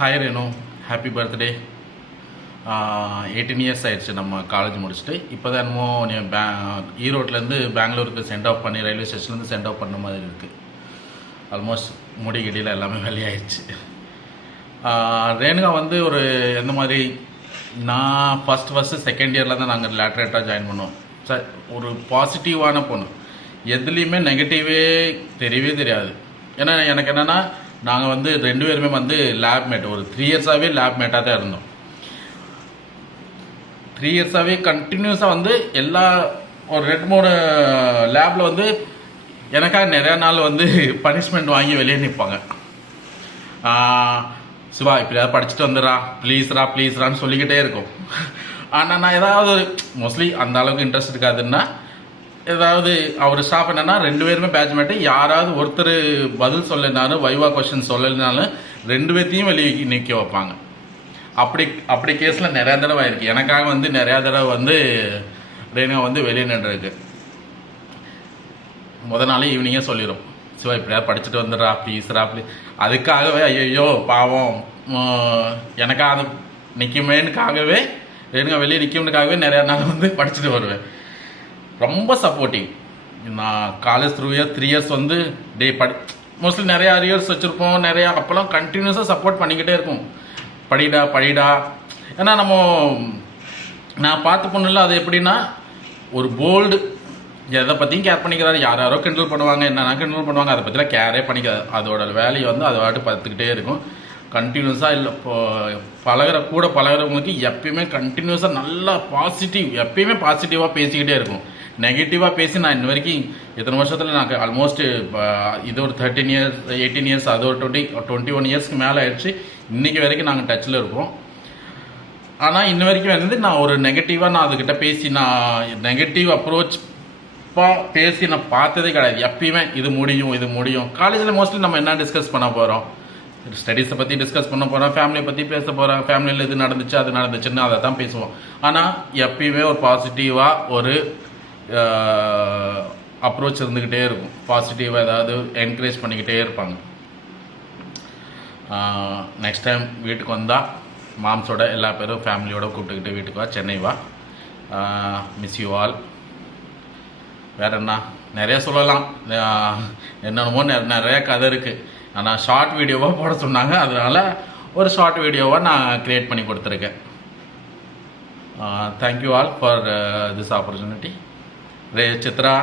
Hi Renu, happy birthday. 18 years ஆயிடுச்சு நம்ம college முடிச்சுட்டு. இப்போ தான் என்னமோ நீ ஈரோட்லேருந்து பெங்களூருக்கு சென்ட் ஆஃப் பண்ணி ரயில்வே ஸ்டேஷன்லேருந்து சென்ட் ஆஃப் பண்ண மாதிரி இருக்குது. ஆல்மோஸ்ட் முடிகிடியில் எல்லாமே வெளியாயிடுச்சு. ரேணுகா வந்து ஒரு எந்த மாதிரி, நான் ஃபஸ்ட்டு செகண்ட் இயரில் தான் நாங்கள் லேட்ரேட்டாக ஜாயின் பண்ணோம். சார் ஒரு பாசிட்டிவான பொண்ணு, எதுலேயுமே நெகட்டிவே தெரியவே தெரியாது. ஏன்னா எனக்கு என்னென்னா, நாங்கள் வந்து 2 பேருமே வந்து லேப் மேட், ஒரு 3 இயர்ஸாகவே லேப் மேட்டாக தான் இருந்தோம். 3 இயர்ஸாகவே கண்டினியூஸாக வந்து எல்லா ஒரு 2-3 லேபில் வந்து எனக்காக நிறையா நாள் வந்து பனிஷ்மெண்ட் வாங்கி வெளியே நிற்பாங்க. சிவா இப்படியாவது படிச்சுட்டு வந்துடுறா, ப்ளீஸ்ரான்னு சொல்லிக்கிட்டே இருக்கும். ஆனால் நான் ஏதாவது மோஸ்ட்லி அந்த அளவுக்கு இன்ட்ரெஸ்ட் இருக்காதுன்னா, ஏதாவது அவர் ஸ்டாஃப் என்னன்னா 2 பேருமே பேட்ச்மேட்டு, யாராவது ஒருத்தர் பதில் சொல்லனாலும் வைவா கொஸ்டின் சொல்லலைனாலும் 2 பேர்த்தையும் வெளியே நிற்க வைப்பாங்க. அப்படி கேஸில் நிறையா தடவை ஆயிருக்கு. எனக்காக வந்து நிறையா தடவை வந்து ரேணுகா வந்து வெளியே நின்றுருக்கு. நாளே ஈவினிங்கே சொல்லிடும், சிவா இப்படியா படிச்சுட்டு வந்துடுறா ப்ளீஸ்ரா. அதுக்காகவே ஐயோ பாவம் எனக்காக அது நிற்குமேனுக்காகவே, ரேணுகா வெளியே நிற்கும்னுக்காகவே நிறையா நாள் வந்து படிச்சுட்டு வருவேன். ரொம்ப சப்போர்ட்டிவ். நான் காலேஜ் 3 இயர்ஸ் வந்து மோஸ்ட்லி நிறையா அரியர்ஸ் வச்சுருப்போம். நிறையா அப்போல்லாம் கண்டினியூஸாக சப்போர்ட் பண்ணிக்கிட்டே இருக்கும். படிடா. ஏன்னா நான் பார்த்து பொண்ணுல அது எப்படின்னா, ஒரு போல்டு, எதை பற்றியும் கேர் பண்ணிக்கிறாரு. யாரோ கிண்டல் பண்ணுவாங்க, என்னென்ன கிண்டல் பண்ணுவாங்க, அதை பற்றிலாம் கேரே பண்ணிக்காது. அதோட வேலையை வந்து அதை வாட்டு பார்த்துக்கிட்டே இருக்கும். கண்டினியூஸாக இல்லை கூட பழகிறவங்களுக்கு எப்பயுமே கண்டினியூஸாக நல்லா பாசிட்டிவ், எப்பயுமே பாசிட்டிவாக பேசிக்கிட்டே இருக்கும். நெகட்டிவாக பேசி நான் இன்ன வரைக்கும் இத்தனை வருஷத்தில் நான் ஆல்மோஸ்ட் இது ஒரு 13 இயர்ஸ் 18 இயர்ஸ், அது ஒரு 21 இயர்ஸ்க்கு மேலே ஆயிடுச்சு. இன்றைக்கி வரைக்கும் நாங்கள் டச்சில் இருக்கோம். ஆனால் இன்ன வரைக்கும் வந்து நான் ஒரு நெகட்டிவாக நான் அதுக்கிட்ட பேசி, நான் நெகட்டிவ் அப்ரோச்சாக பேசி நான் பார்த்ததே கிடையாது. எப்பயுமே இது முடியும். காலேஜில் மோஸ்ட்லி நம்ம என்ன டிஸ்கஸ் பண்ண போகிறோம், ஸ்டடீஸை பற்றி டிஸ்கஸ் பண்ண போகிறோம், ஃபேமிலியை பற்றி பேச போகிறோம், ஃபேமிலியில் இது நடந்துச்சு அது நடந்துச்சுன்னு அதை தான் பேசுவோம். ஆனால் எப்பயுமே ஒரு பாசிட்டிவாக ஒரு அப்ரோச் இருந்துக்கிட்டே இருக்கும். பாசிட்டிவாக ஏதாவது என்கரேஜ் பண்ணிக்கிட்டே இருப்பாங்க. நெக்ஸ்ட் டைம் வீட்டுக்கு வந்தால் மாம்ஸோட எல்லா பேரும் ஃபேமிலியோட கூப்பிட்டுக்கிட்டு வீட்டுக்கு வா, சென்னை வா. Miss you all. வேற என்ன நிறையா சொல்லலாம், என்னென்னமோ நிறையா கதை இருக்குது. ஆனால் ஷார்ட் வீடியோவாக போட சொன்னாங்க, அதனால் ஒரு ஷார்ட் வீடியோவாக நான் க்ரியேட் பண்ணி கொடுத்துருக்கேன். Thank you all for this opportunity. Chitra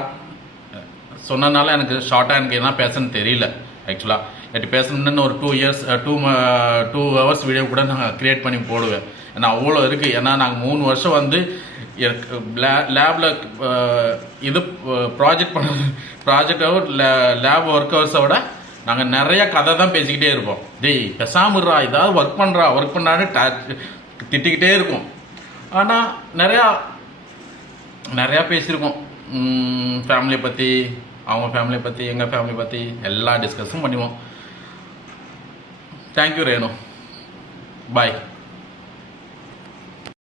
சொன்னனால எனக்கு ஷார்ட்டாக எனக்கு என்ன பேசணும்னு தெரியல. ஆக்சுவலாக எனக்கு பேசணுன்னு ஒரு 2 ஹவர்ஸ் வீடியோ கூட நான் க்ரியேட் பண்ணி போடுவேன். ஏன்னா அவ்வளோ இருக்குது. ஏன்னா நாங்கள் 3 வருஷம் வந்து லேபில் இது ப்ராஜெக்ட் லேப் ஒர்க் ஹவர்ஸை விட நாங்கள் நிறைய கதை தான் பேசிக்கிட்டே இருப்போம். பேசாமல் இருறா, ஏதாவது ஒர்க் பண்ணான்னு திட்டிக்கிட்டே இருக்கும். ஆனால் நிறையா பேசியிருக்கோம். ஃபேமிலியை பற்றி, அவங்க ஃபேமிலியை பற்றி, எங்கள் ஃபேமிலி பற்றி எல்லா டிஸ்கஸும் பண்ணுவோம். தேங்க்யூ ரேணு, பாய்.